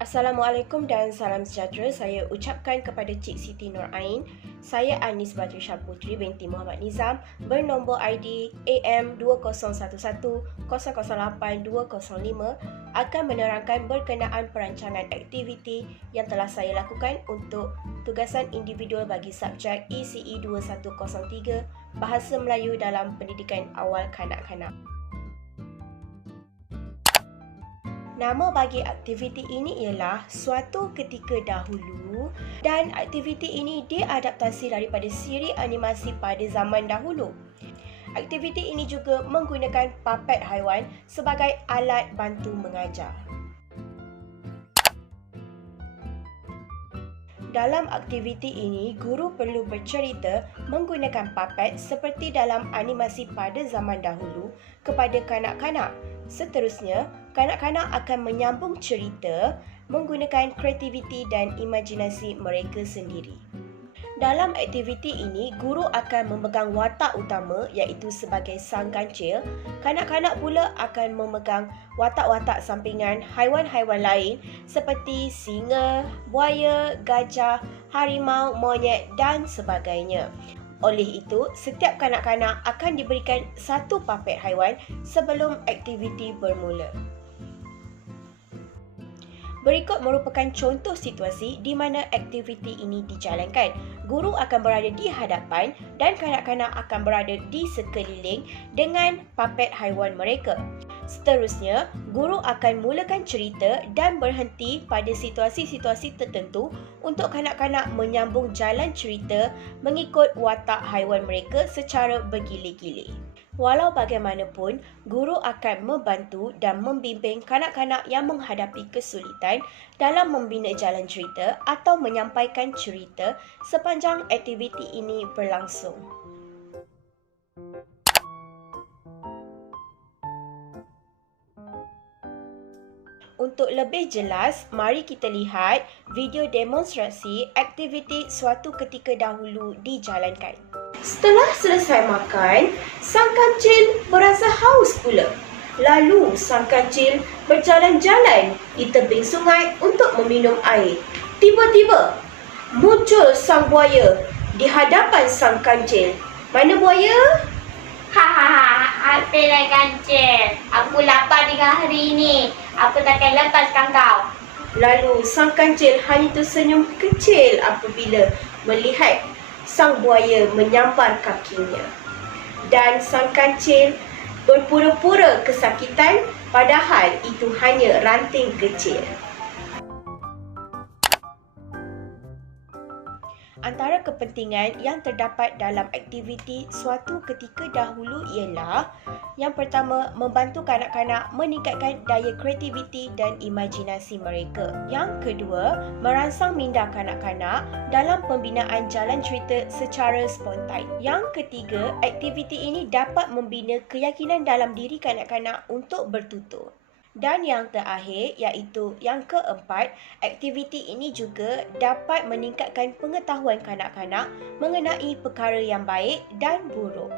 Assalamualaikum dan salam sejahtera. Saya ucapkan kepada Cik Siti Nur Ain. Saya Anis Batrisya Putri binti Muhammad Nizam bernombor ID AM2011008-205 akan menerangkan berkenaan perancangan aktiviti yang telah saya lakukan untuk tugasan individual bagi subjek ECE 2103 Bahasa Melayu dalam Pendidikan Awal Kanak-kanak. Nama bagi aktiviti ini ialah Suatu Ketika Dahulu dan aktiviti ini diadaptasi daripada siri animasi pada zaman dahulu. Aktiviti ini juga menggunakan papet haiwan sebagai alat bantu mengajar. Dalam aktiviti ini, guru perlu bercerita menggunakan papet seperti dalam animasi pada zaman dahulu kepada kanak-kanak. Seterusnya, kanak-kanak akan menyambung cerita menggunakan kreativiti dan imajinasi mereka sendiri. Dalam aktiviti ini, guru akan memegang watak utama iaitu sebagai sang kancil. Kanak-kanak pula akan memegang watak-watak sampingan haiwan-haiwan lain seperti singa, buaya, gajah, harimau, monyet dan sebagainya. Oleh itu, setiap kanak-kanak akan diberikan satu papet haiwan sebelum aktiviti bermula. Berikut merupakan contoh situasi di mana aktiviti ini dijalankan. Guru akan berada di hadapan dan kanak-kanak akan berada di sekeliling dengan papet haiwan mereka. Seterusnya, guru akan mulakan cerita dan berhenti pada situasi-situasi tertentu untuk kanak-kanak menyambung jalan cerita mengikut watak haiwan mereka secara bergili-gili. Walau bagaimanapun, guru akan membantu dan membimbing kanak-kanak yang menghadapi kesulitan dalam membina jalan cerita atau menyampaikan cerita sepanjang aktiviti ini berlangsung. Untuk lebih jelas, mari kita lihat video demonstrasi aktiviti Suatu Ketika Dahulu dijalankan. Setelah selesai makan, sang kancil merasa haus pula. Lalu sang kancil berjalan-jalan di tebing sungai untuk meminum air. Tiba-tiba, muncul sang buaya di hadapan sang kancil. Mana buaya? Hahaha, apalah kancil. Aku lapar dengan hari ini. Aku takkan lepaskan kau. Lalu sang kancil hanya tersenyum kecil apabila melihat sang buaya menyambar kakinya. Dan sang kancil berpura-pura kesakitan padahal itu hanya ranting kecil. Antara kepentingan yang terdapat dalam aktiviti Suatu Ketika Dahulu ialah yang pertama, membantu kanak-kanak meningkatkan daya kreativiti dan imajinasi mereka. Yang kedua, merangsang minda kanak-kanak dalam pembinaan jalan cerita secara spontan. Yang ketiga, aktiviti ini dapat membina keyakinan dalam diri kanak-kanak untuk bertutur. Dan yang terakhir iaitu yang keempat, aktiviti ini juga dapat meningkatkan pengetahuan kanak-kanak mengenai perkara yang baik dan buruk.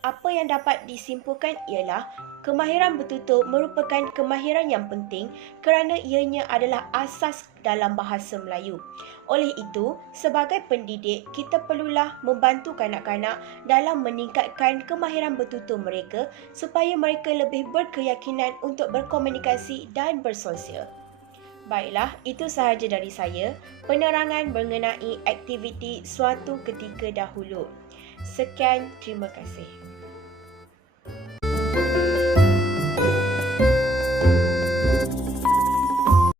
Apa yang dapat disimpulkan ialah kemahiran bertutur merupakan kemahiran yang penting kerana ianya adalah asas dalam bahasa Melayu. Oleh itu, sebagai pendidik, kita perlulah membantu kanak-kanak dalam meningkatkan kemahiran bertutur mereka supaya mereka lebih berkeyakinan untuk berkomunikasi dan bersosial. Baiklah, itu sahaja dari saya, penerangan mengenai aktiviti Suatu Ketika Dahulu. Sekian, terima kasih.